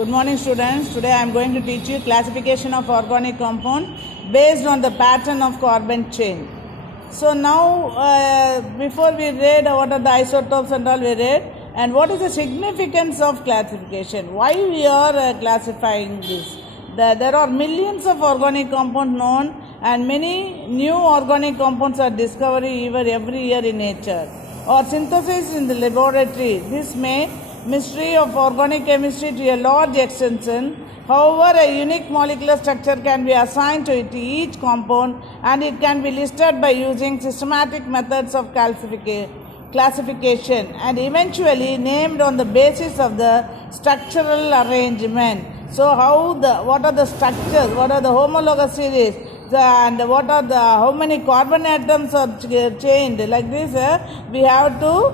Good morning, students. Today I am going to teach you classification of organic compound based on the pattern of carbon chain. So now, before we read what are the isotopes and all we read, and what is the significance of classification? Why we are classifying this? There are millions of organic compounds known, and many new organic compounds are discovered every year in nature or synthesis in the laboratory. This may mystery of organic chemistry to a large extent. However, a unique molecular structure can be assigned to each compound, and it can be listed by using systematic methods of classification and eventually named on the basis of the structural arrangement. So what are the structures, what are the homologous series, and what are how many carbon atoms are chained, like this we have to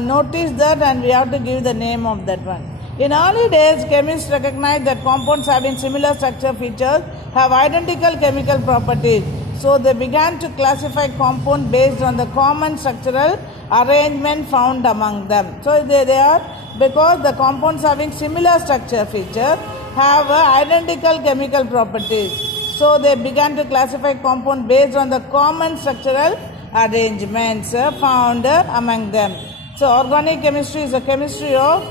notice that, and we have to give the name of that one. In early days, chemists recognized that compounds having similar structure features have identical chemical properties. So they began to classify compounds based on the common structural arrangement found among them. So they are, because the compounds having similar structure features have identical chemical properties. So they began to classify compounds based on the common structural arrangements found among them. So organic chemistry is a chemistry of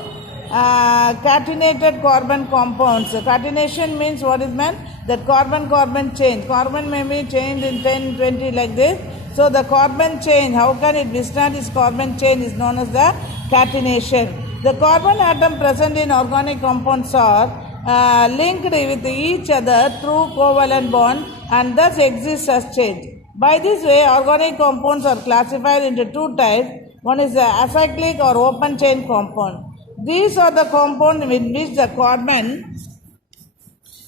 catenated carbon compounds. Catenation means what is meant? That carbon change. Carbon may be changed in 10, 20 like this. So the carbon chain, how can it withstand this carbon chain, is known as the catenation. The carbon atom present in organic compounds are linked with each other through covalent bond and thus exist as chains. By this way, organic compounds are classified into two types. One is the acyclic or open chain compound. These are the compounds in which the carbon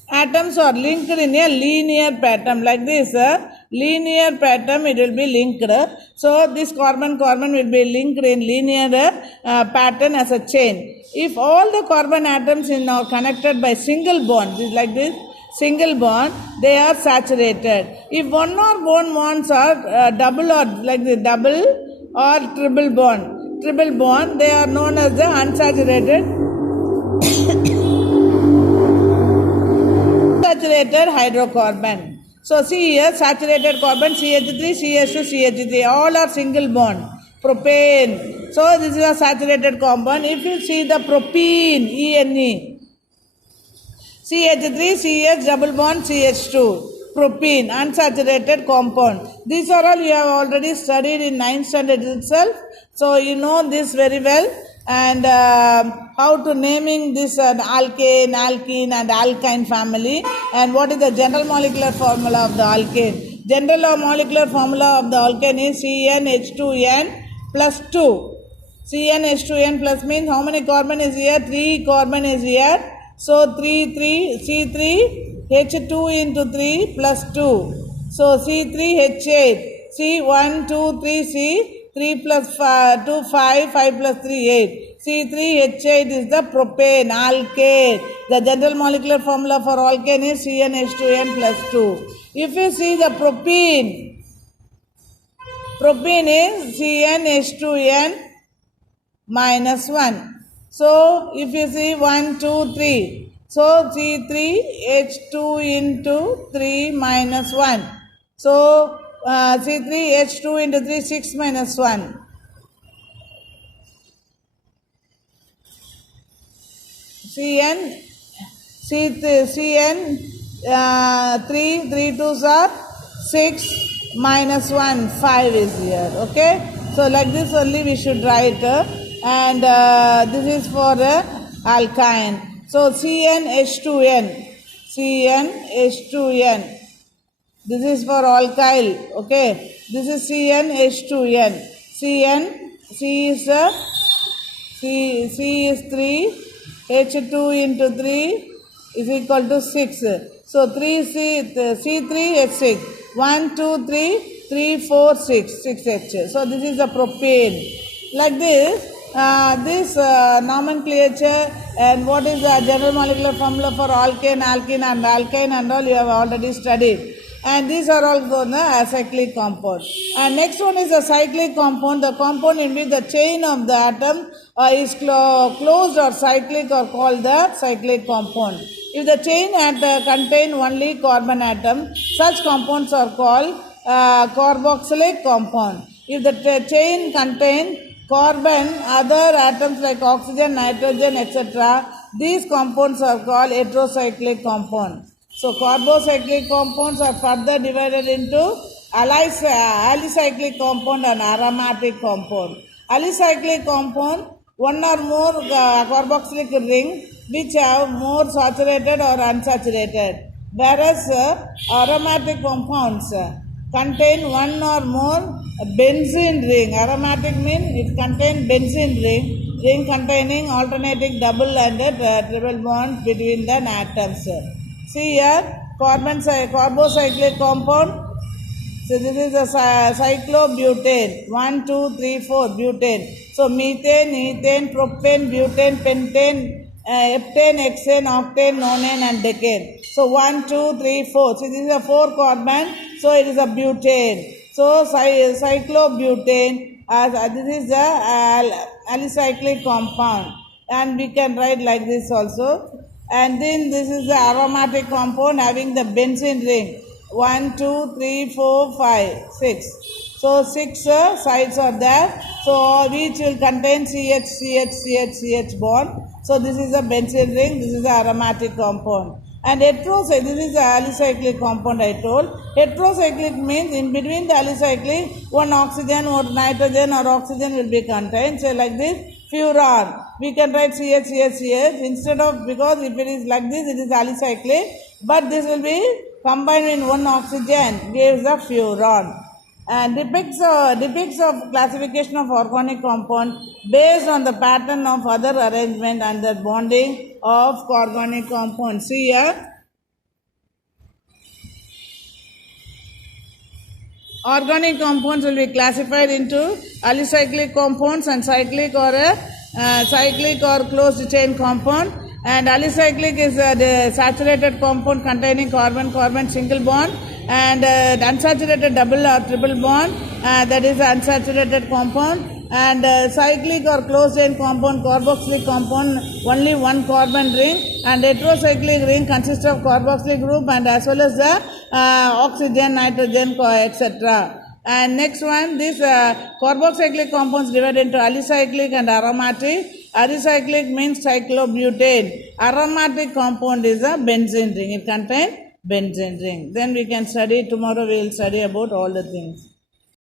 atoms are linked in a linear pattern, like this linear pattern it will be linked. So this carbon will be linked in linear pattern as a chain. If all the carbon atoms are connected by single bond, like this single bond, they are saturated. If one or more bonds are double or like the double or triple bond, they are known as the unsaturated saturated hydrocarbon. So see here, saturated carbon CH3, CH2, CH3, all are single bond. Propane. So this is a saturated compound. If you see the propene, ENE, CH3, CH double bond, CH2, propene, unsaturated compound. These are all you have already studied in 9th standard itself. So you know this very well. And how to naming this alkane, alkene and alkyne family, and what is the general molecular formula of the alkane. General molecular formula of the alkane is CnH2n plus 2. CnH2n plus means how many carbon is here? 3 carbon is here. So C3H2 into 3 plus 2. So C3H8. C1, 2, 3, C. 3 plus 5, 2, 5, 5 plus 3, 8. C3H8 is the propane, alkane. The general molecular formula for alkane is CnH2n plus 2. If you see the propene is CnH2n minus 1. So if you see 1, 2, 3. So C3H2 into 3 minus 1. So C3H2 into 3, 6 minus 1. Cn 3 2s are 6 minus 1, 5 is here. Okay. So like this only we should write. And this is for alkyne. So CnH2n. This is for alkyl, okay. This is CnH2n. C is 3, H2 into 3 is equal to 6. So C3H6. 1, 2, 3, 3, 4, 6, 6H. So this is the propane. Like this, nomenclature and what is the general molecular formula for alkane, alkene and alkyne and all you have already studied. and these are all the acyclic compound. And next one is a cyclic compound. The compound in which the chain of the atom is closed or cyclic or called the cyclic compound. If the chain contain only carbon atom, such compounds are called carboxylic compound. If the chain contain carbon, other atoms like oxygen, nitrogen, etc., these compounds are called heterocyclic compound. So carbocyclic compounds are further divided into alicyclic compound and aromatic compound. Alicyclic compound, one or more carboxylic ring which have more saturated or unsaturated, whereas aromatic compounds contain one or more benzene ring. Aromatic means it contains benzene ring containing alternating double and triple bond between the atoms. See here, carbocyclic compound. So this is a cyclobutane. 1, 2, 3, 4 butane. So methane, ethane, propane, butane, pentane, heptane, hexane, octane, nonane and decane. So 1, 2, 3, 4. So this is a 4 carbon. So it is a butane. So cyclobutane, this is the alicyclic compound. And we can write like this also. And then this is the aromatic compound having the benzene ring. 1, 2, 3, 4, 5, 6. So 6 sides are there. So each will contain CH bond. So this is a benzene ring. This is the aromatic compound. And heterocyclic, this is the alicyclic compound I told. Heterocyclic means in between the alicyclic, one oxygen or nitrogen or oxygen will be contained. So like this, furan. We can write CH instead of, because if it is like this, it is alicyclic. But this will be combined in one oxygen, gives the furan. And depicts of classification of organic compound based on the pattern of other arrangement and the bonding of organic compounds. See here, organic compounds will be classified into alicyclic compounds and cyclic or closed chain compound. And alicyclic is the saturated compound containing carbon-carbon single bond, and unsaturated double or triple bond, that is unsaturated compound. And cyclic or closed chain compound, carboxylic compound, only one carbon ring. And heterocyclic ring consists of carboxylic group and as well as the oxygen, nitrogen, etc. And next one, this carboxylic compounds divided into alicyclic and aromatic. Alicyclic means cyclobutane. Aromatic compound is a benzene ring. It contains benzene ring. Then we can study, tomorrow we will study about all the things.